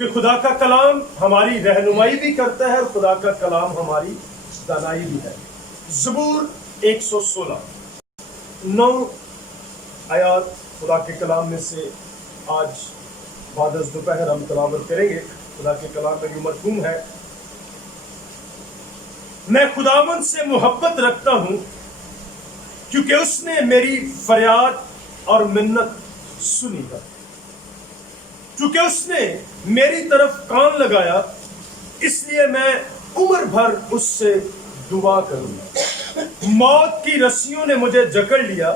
کیونکہ خدا کا کلام ہماری رہنمائی بھی کرتا ہے اور خدا کا کلام ہماری دانائی بھی ہے۔ زبور 116 9 آیات خدا کے کلام میں سے آج بعد از دوپہر ہم تلاوت کریں گے۔ خدا کے کلام میں یہ مفہوم ہے، میں خداوند سے محبت رکھتا ہوں کیونکہ اس نے میری فریاد اور منت سنی ہے، کیونکہ اس نے میری طرف کان لگایا، اس لیے میں عمر بھر اس سے دعا کروں گا۔ موت کی رسیوں نے مجھے جکڑ لیا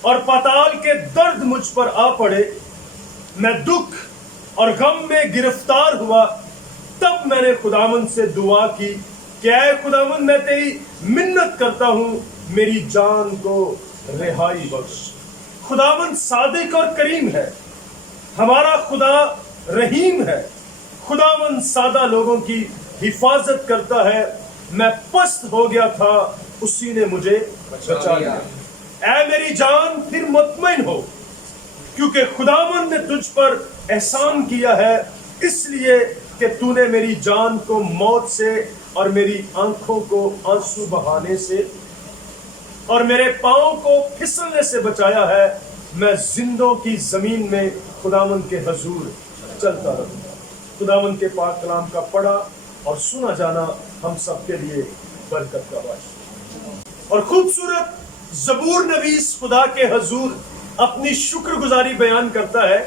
اور پاتال کے درد مجھ پر آ پڑے، میں دکھ اور غم میں گرفتار ہوا، تب میں نے خداوند سے دعا کی کہ اے خداوند میں تیری منت کرتا ہوں، میری جان کو رہائی بخش۔ خداوند صادق اور کریم ہے، ہمارا خدا رحیم ہے۔ خداوند سادہ لوگوں کی حفاظت کرتا ہے، میں پست ہو گیا تھا، اسی نے مجھے بچا لیا۔ اے میری جان پھر مطمئن ہو، کیونکہ خداوند نے تجھ پر احسان کیا ہے، اس لیے کہ تو نے میری جان کو موت سے اور میری آنکھوں کو آنسو بہانے سے اور میرے پاؤں کو پھسلنے سے بچایا ہے۔ میں زندوں کی زمین میں خداوند کے حضور چلتا رہوں گا۔ خداوند کے پاک کلام کا پڑھا اور سنا جانا ہم سب کے لیے برکت کا باعث۔ اور خوبصورت زبور نویس خدا کے حضور اپنی شکر گزاری بیان کرتا ہے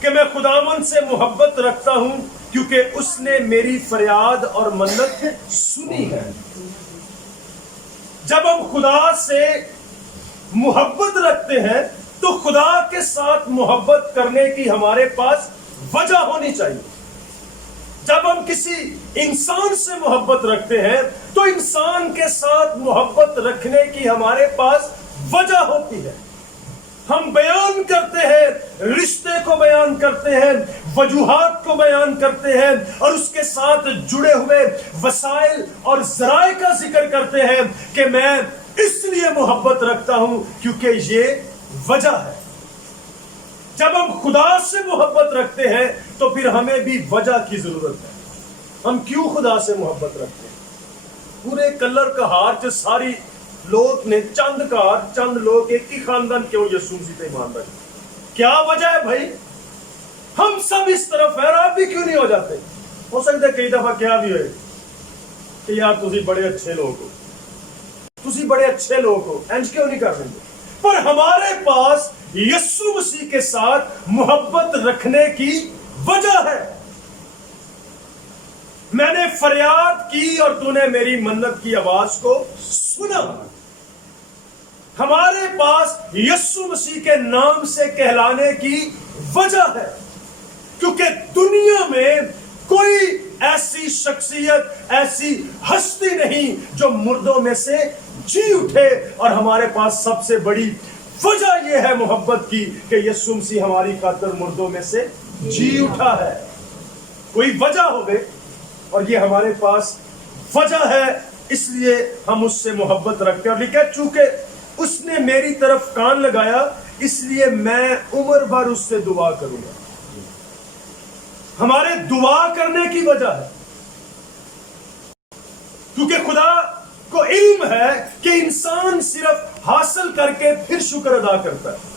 کہ میں خداوند سے محبت رکھتا ہوں کیونکہ اس نے میری فریاد اور منت سنی ہے۔ جب ہم خدا سے محبت رکھتے ہیں تو خدا کے ساتھ محبت کرنے کی ہمارے پاس وجہ ہونی چاہیے۔ جب ہم کسی انسان سے محبت رکھتے ہیں تو انسان کے ساتھ محبت رکھنے کی ہمارے پاس وجہ ہوتی ہے۔ ہم بیان کرتے ہیں، رشتے کو بیان کرتے ہیں، وجوہات کو بیان کرتے ہیں اور اس کے ساتھ جڑے ہوئے وسائل اور ذرائع کا ذکر کرتے ہیں کہ میں اس لیے محبت رکھتا ہوں کیونکہ یہ وجہ ہے۔ جب ہم خدا سے محبت رکھتے ہیں تو پھر ہمیں بھی وجہ کی ضرورت ہے۔ ہم کیوں خدا سے محبت رکھتے ہیں؟ پورے کلر کا ہار جو ساری لوگ نے چند لوگ ایک ہی خاندان کیوں یسوع مسیح پہ ایمان رکھتے؟ کیا وجہ ہے بھائی؟ ہم سب اس طرف ہیں اور آپ بھی کیوں نہیں ہو جاتے؟ ہو سکتا ہے کئی دفعہ کیا بھی ہوئے کہ یار تسی بڑے اچھے لوگ ہو، تسی بڑے اچھے لوگ ہو، انج کیوں نہیں کر رہے؟ پر ہمارے پاس یسوع مسیح کے ساتھ محبت رکھنے کی وجہ ہے۔ میں نے فریاد کی اور تو نے میری منت کی آواز کو سنا۔ ہمارے پاس یسوع مسیح کے نام سے کہلانے کی وجہ ہے، کیونکہ دنیا میں کوئی ایسی شخصیت، ایسی ہستی نہیں جو مردوں میں سے جی اٹھے، اور ہمارے پاس سب سے بڑی وجہ یہ ہے محبت کی کہ یسوع مسیح ہماری خاطر مردوں میں سے جی اٹھا ہے۔ کوئی وجہ ہوگی اور یہ ہمارے پاس وجہ ہے، اس لیے ہم اس سے محبت رکھتے ہیں۔ اور لکھا چونکہ اس نے میری طرف کان لگایا، اس لیے میں عمر بھر اس سے دعا کروں گا۔ ہمارے دعا کرنے کی وجہ ہے کیونکہ خدا کو علم ہے کہ انسان صرف حاصل کر کے پھر شکر ادا کرتا ہے۔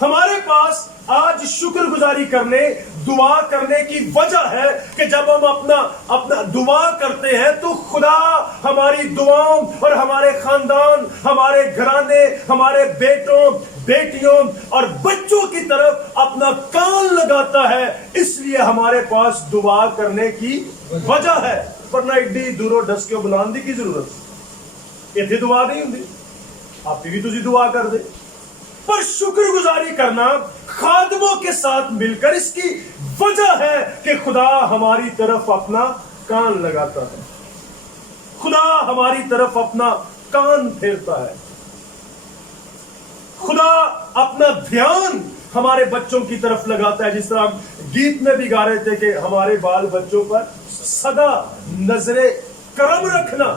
ہمارے پاس آج شکر گزاری کرنے، دعا کرنے کی وجہ ہے کہ جب ہم اپنا دعا کرتے ہیں تو خدا ہماری دعاؤں اور ہمارے خاندان، ہمارے گھرانے، ہمارے بیٹوں، بیٹیوں اور بچوں کی طرف اپنا کان لگاتا ہے، اس لیے ہمارے پاس دعا کرنے کی وجہ ہے۔ ورنہ ایڈی دوروں ڈس کے بلاندی کی ضرورت، اتنی دعا نہیں ہوندی، آپ بھی تسی دعا کر دے۔ پر شکر گزاری کرنا خادموں کے ساتھ مل کر اس کی وجہ ہے کہ خدا ہماری طرف اپنا کان لگاتا ہے، خدا ہماری طرف اپنا کان پھیرتا ہے، خدا اپنا دھیان ہمارے بچوں کی طرف لگاتا ہے۔ جس طرح ہم گیت میں بھی گا رہے تھے کہ ہمارے بال بچوں پر سدا نظر کرم رکھنا،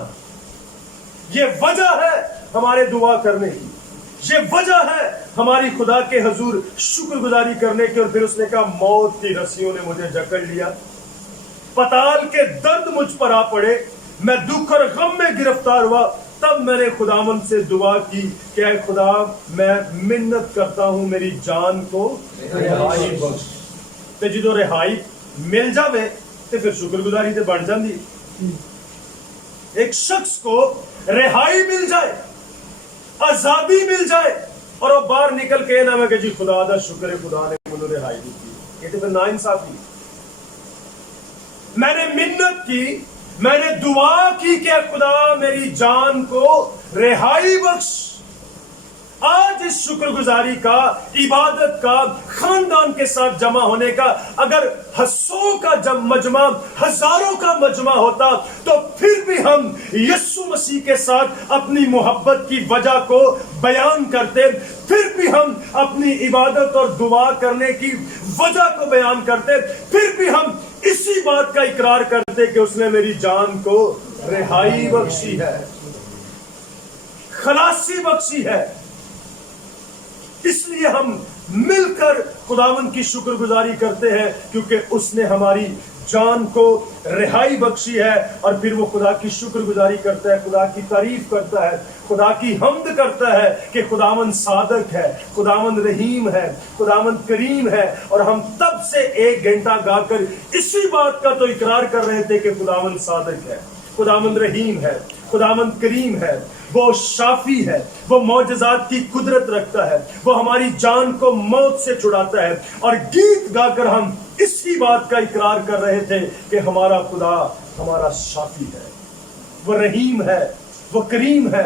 یہ وجہ ہے ہمارے دعا کرنے کی۔ یہ وجہ ہے ہماری خدا کے حضور شکر گزاری کرنے کی. اور پھر اس نے کہا موت کی رسیوں نے مجھے جکڑ لیا, پتال کے درد مجھ پر آ پڑے, میں دکھ اور غم میں گرفتار ہوا. تب میں نے خداوند سے دعا کی کہ اے خدا میں منت کرتا ہوں میری جان کو رہائی بخش. تے جدو رہائی مل جاوے تے پھر شکر گزاری تے بن جاندی. ایک شخص کو رہائی مل جائے, آزادی مل جائے, اور وہ باہر نکل کے نہ میں کہ جی خدا دا شکر ہے خدا نے مجھے رہائی دی, یہ تو پھر ناانصافی. میں نے منت کی, میں نے دعا کی کہ خدا میری جان کو رہائی بخش. آج اس شکر گزاری کا, عبادت کا, خاندان کے ساتھ جمع ہونے کا اگر سو کا مجمع, ہزاروں کا مجمع ہوتا تو پھر بھی ہم یسوع مسیح کے ساتھ اپنی محبت کی وجہ کو بیان کرتے, پھر بھی ہم اپنی عبادت اور دعا کرنے کی وجہ کو بیان کرتے, پھر بھی ہم اسی بات کا اقرار کرتے کہ اس نے میری جان کو رہائی بخشی ہے, خلاصی بخشی ہے. اس لیے ہم مل کر خداوند کی شکر گزاری کرتے ہیں کیونکہ اس نے ہماری جان کو رہائی بخشی ہے. اور پھر وہ خدا کی شکر گزاری کرتا ہے, خدا کی تعریف کرتا ہے, خدا کی حمد کرتا ہے کہ خداوند صادق ہے, خداوند رحیم ہے, خداوند کریم ہے. اور ہم تب سے 1 گھنٹہ گا کر اسی بات کا تو اقرار کر رہے تھے کہ خداوند صادق ہے, خداوند رحیم ہے, خداوند کریم ہے, وہ شافی ہے, وہ معجزات کی قدرت رکھتا ہے, وہ ہماری جان کو موت سے چھڑاتا ہے. اور گیت گا کر ہم اسی بات کا اقرار کر رہے تھے کہ ہمارا خدا ہمارا شافی ہے, وہ رحیم ہے, وہ کریم ہے,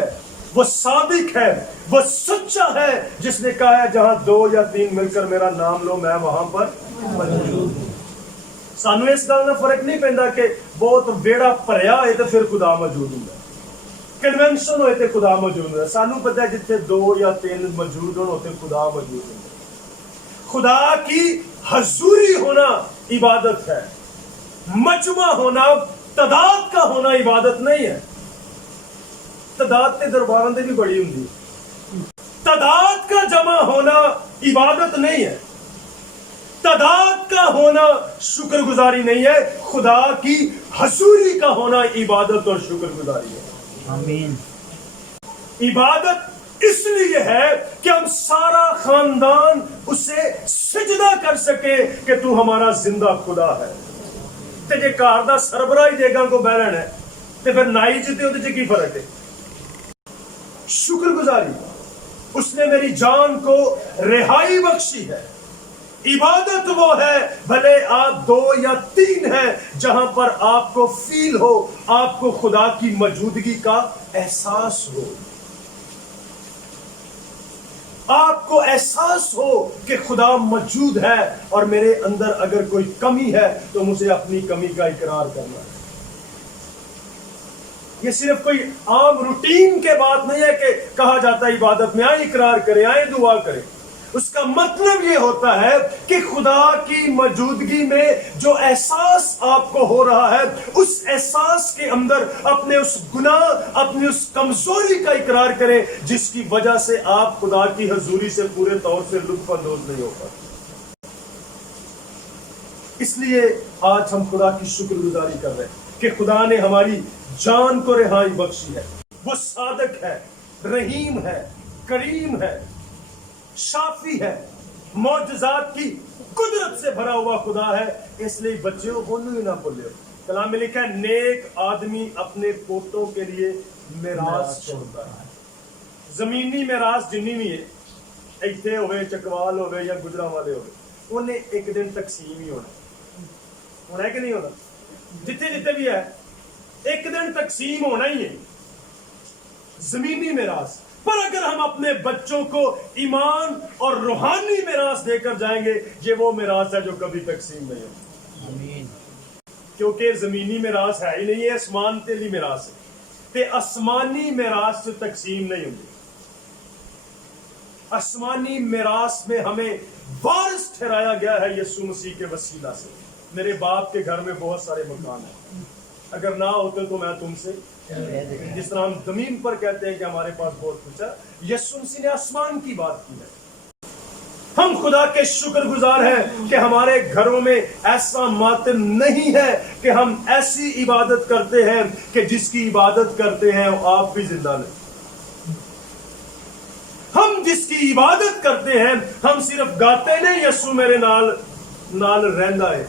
وہ صادق ہے, وہ سچا ہے, جس نے کہا ہے جہاں 2 یا 3 مل کر میرا نام لو میں وہاں پر موجود ہوں. سانو اس گل کا فرق نہیں پیندا کہ بہت ویڑا بھریا ہے تو پھر خدا موجود ہوں, کنونشن ہوئے تے خدا موجود ہے. سانو پتہ ہے جتنے 2 یا 3 موجود ہوتے خدا موجود ہے. خدا کی حضوری ہونا عبادت ہے, مجمع ہونا, تعداد کا ہونا عبادت نہیں ہے. تعداد تے درباراں تے بھی بڑی ہوندی, تعداد کا جمع ہونا عبادت نہیں ہے, تعداد کا ہونا شکر گزاری نہیں ہے, خدا کی حضوری کا ہونا عبادت اور شکر گزاری ہے. آمین. عبادت اس لیے ہے کہ ہم سارا خاندان اسے سجدہ کر سکے کہ تو ہمارا زندہ خدا ہے. تے جے گھر دا سربراہ دے گا کو بہرن ہے تے پھر نائی جتے اودے چ کی فرق ہے. شکر گزاری, اس نے میری جان کو رہائی بخشی ہے. عبادت وہ ہے بھلے آپ 2 یا 3 ہیں جہاں پر آپ کو فیل ہو, آپ کو خدا کی موجودگی کا احساس ہو, آپ کو احساس ہو کہ خدا موجود ہے اور میرے اندر اگر کوئی کمی ہے تو مجھے اپنی کمی کا اقرار کرنا ہے. یہ صرف کوئی عام روٹین کے بات نہیں ہے کہ کہا جاتا ہے عبادت میں آئیں اقرار کریں, آئیں دعا کریں. اس کا مطلب یہ ہوتا ہے کہ خدا کی موجودگی میں جو احساس آپ کو ہو رہا ہے اس احساس کے اندر اپنے اس گناہ, اپنی اس کمزوری کا اقرار کریں جس کی وجہ سے آپ خدا کی حضوری سے پورے طور سے لطف اندوز نہیں ہو پاتے. اس لیے آج ہم خدا کی شکر گزاری کر رہے ہیں کہ خدا نے ہماری جان کو رہائی بخشی ہے. وہ صادق ہے, رحیم ہے, کریم ہے, شافی ہے, معجزات کی قدرت سے بھرا ہوا خدا ہے. اس لیے بچیوں کو نہ بھولو. کلام میں لکھا ہے نیک آدمی اپنے پوتوں کے لیے میراث چھوڑتا ہے. زمینی میراث جنی بھی ہے, ایتھے ہوئے, چکوال ہوئے یا گجرانوالے ہوئے, انہیں ایک دن تقسیم ہی ہونا ہے کہ نہیں ہونا. جتنے جتنے بھی ہے ایک دن تقسیم ہونا ہی ہے زمینی میراث. پر اگر ہم اپنے بچوں کو ایمان اور روحانی میراث دے کر جائیں گے, یہ وہ میراث ہے جو کبھی تقسیم نہیں ہوگی. کیونکہ زمینی میراث ہے ہی نہیں ہے, آسمان تیلی میراث ہے, تے آسمانی میراث سے تقسیم نہیں ہوگی. آسمانی میراث میں ہمیں وارث ٹھہرایا گیا ہے یسوع مسیح کے وسیلہ سے. میرے باپ کے گھر میں بہت سارے مکان ہیں, اگر نہ ہوتے تو میں تم سے، جس طرح ہم زمین پر کہتے ہیں کہ ہمارے پاس بہت کچھ ہے، یسوع مسیح نے آسمان کی بات کی ہے۔ ہم خدا کے شکر گزار ہیں کہ ہمارے گھروں میں ایسا ماتم نہیں ہے کہ ہم ایسی عبادت کرتے ہیں کہ جس کی عبادت کرتے ہیں آپ بھی زندہ نہیں۔ ہم جس کی عبادت کرتے ہیں ہم صرف گاتے نہیں یسوع میرے نال رہندا ہے،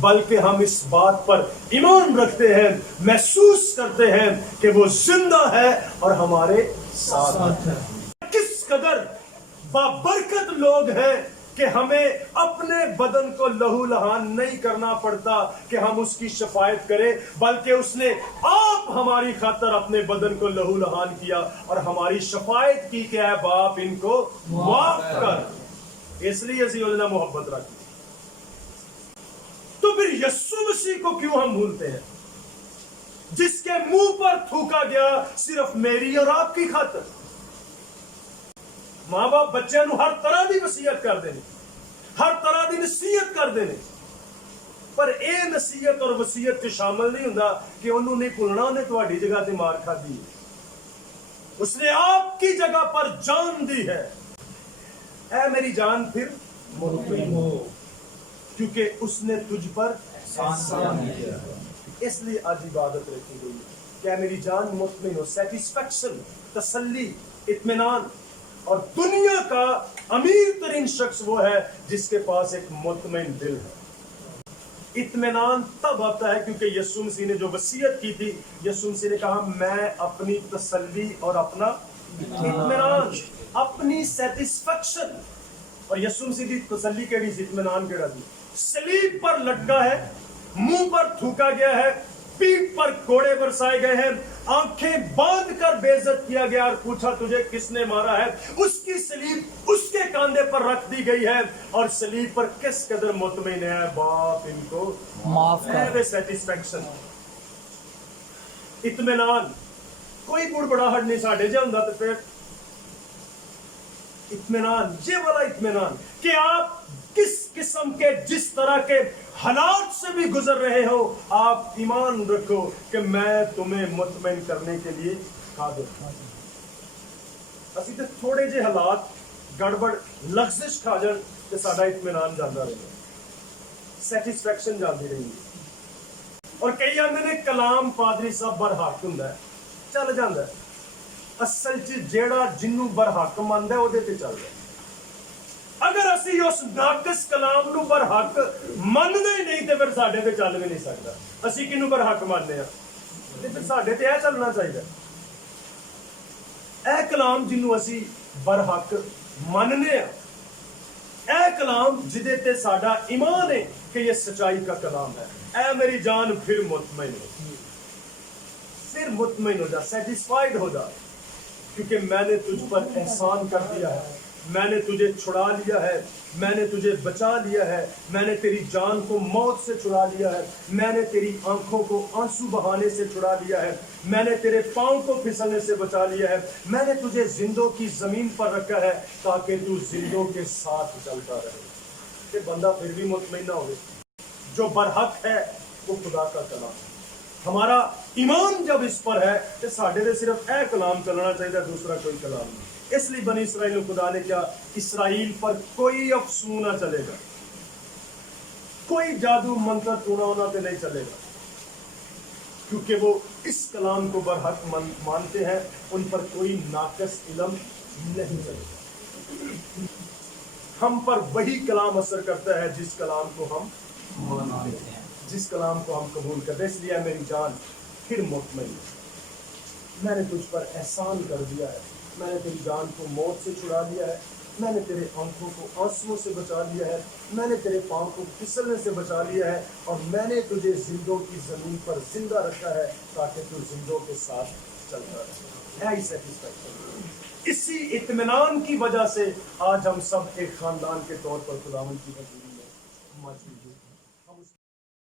بلکہ ہم اس بات پر ایمان رکھتے ہیں، محسوس کرتے ہیں کہ وہ زندہ ہے اور ہمارے ساتھ ہے۔ کس قدر بابرکت لوگ ہیں کہ ہمیں اپنے بدن کو لہو لہان نہیں کرنا پڑتا کہ ہم اس کی شفاعت کریں، بلکہ اس نے آپ ہماری خاطر اپنے بدن کو لہو لہان کیا اور ہماری شفاعت کی کہ اے باپ ان کو معاف کر۔ اس لیے اسی وجہ محبت رکھتے۔ تو پھر یسوع مسیح کو کیوں ہم بھولتے ہیں، جس کے منہ پر تھوکا گیا صرف میری اور آپ کی خاطر؟ ماں باپ بچے نو ہر طرح دی وصیت کر دیں، ہر طرح دی نصیحت کر دیں، پر اے نصیحت اور وصیت سے شامل نہیں ہوندا کہ انہوں نہیں بھولنا انہیں تہاڈی جگہ تے مار کھادی ہے، اس نے آپ کی جگہ پر جان دی ہے۔ اے میری جان پھر مطمئن ہو، کیونکہ اس نے تجھ پر احسان کیا، اس لیے آج عبادت رکھی گئی ہے کہ اے میری جان مطمئن ہو۔ سیٹسفیکشن، تسلی، اطمینان۔ اور دنیا کا امیر ترین شخص وہ ہے جس کے پاس ایک مطمئن دل ہے۔ اطمینان تب آتا ہے کیونکہ یسوع مسیح نے جو وصیت کی تھی، یسوع مسیح نے کہا میں اپنی تسلی اور اپنا اطمینان، اپنی سیٹسفیکشن، اور یسوع مسیح کی تسلی کیڑی سی، اطمینان کیڑا سی؟ صلیب پر لٹکا ہے، منہ پر تھوکا گیا ہے، پیٹھ پر کوڑے برسائے گئے ہیں، آنکھیں باندھ کر بے عزت کیا گیا اور پوچھا تجھے کس نے مارا ہے، اس کی صلیب اس کے کاندھے پر رکھ دی گئی ہے، اور صلیب پر کس قدر مطمئن ہے، باپ ان کو معاف کر۔ سیٹسفیکشن، اطمینان، کوئی بڑبڑاہٹ نہیں ساڈے جے ہوندا تے پھر اطمینان، یہ والا اطمینان کہ آپ کس قسم کے جس طرح کے حالات سے بھی گزر رہے ہو، آپ ایمان رکھو کہ میں تمہیں مطمئن کرنے کے لیے قادر ہوں۔ اسی تے تھوڑے جے حالات گڑبڑ لغزش کھا جان تے ساڈا اطمینان جاندا رہے، سیٹسفیکشن جاندی رہی۔ اور کئی آندے نے کلام پادری صاحب برحق ہوندا ہے، چل جاندا ہے، اصل چ جیڑا جنوں برحق مندا ہے اودے تے چلدا ہے۔ اگر اسی اس ناقص کلام نو برحق مننے ہی نہیں تے پھر ساڈے تے چل بھی نہیں سکدا۔ اسی کنوں برحق مننے ہاں تے پھر ساڈے تے اے چلنا چاہیے۔ اے کلام جنوں اسی برحق مننے ہاں، اے کلام جدے تے ساڈا ایمان ہے کہ یہ سچائی کا کلام ہے، اے میری جان پھر مطمئن ہو، پھر مطمئن ہو جا، سیٹسفائیڈ ہو جا، کیونکہ میں نے تجھ پر احسان کر دیا ہے، میں نے تجھے چھڑا لیا ہے، میں نے تجھے بچا لیا ہے، میں نے تیری جان کو موت سے چھڑا لیا ہے، میں نے تیری آنکھوں کو آنسو بہانے سے چھڑا لیا ہے، میں نے تیرے پاؤں کو پھسلنے سے بچا لیا ہے، میں نے تجھے زندوں کی زمین پر رکھا ہے تاکہ تو زندوں کے ساتھ چلتا رہے۔ کہ بندہ پھر بھی مطمئن نہ ہوئے، جو برحق ہے وہ خدا کا کلام ہے۔ ہمارا ایمان جب اس پر ہے تو ساڈے دے صرف اے کلام چلنا چاہیے، دوسرا کوئی کلام نہیں۔ اس لیے بنی اسرائیل خدا نے کیا، اسرائیل پر کوئی افسون نہ چلے گا، کوئی جادو منتر ٹونا ہونا پہ نہیں چلے گا، کیونکہ وہ اس کلام کو برحق مانتے ہیں، ان پر کوئی ناقص علم نہیں چلے گا۔ ہم پر وہی کلام اثر کرتا ہے جس کلام کو ہم مانتے ہیں، جس کلام کو ہم قبول کرتے ہیں۔ اس لیے میری جان پھر مطمئن، میں نے تجھ پر احسان کر دیا ہے، میں نے تیری جان کو موت سے چھڑا لیا ہے، میں نے تیرے آنکھوں کو آنسوؤں سے بچا لیا ہے، میں نے تیرے پاؤں کو پھسلنے سے بچا لیا ہے، اور میں نے تجھے زندوں کی زمین پر زندہ رکھا ہے تاکہ تو زندوں کے ساتھ چلتا رہے۔ ہے سیٹسفیکشن۔ اسی اطمینان کی وجہ سے آج ہم سب ایک خاندان کے طور پر خداوند کی حضوری میں موجود ہیں۔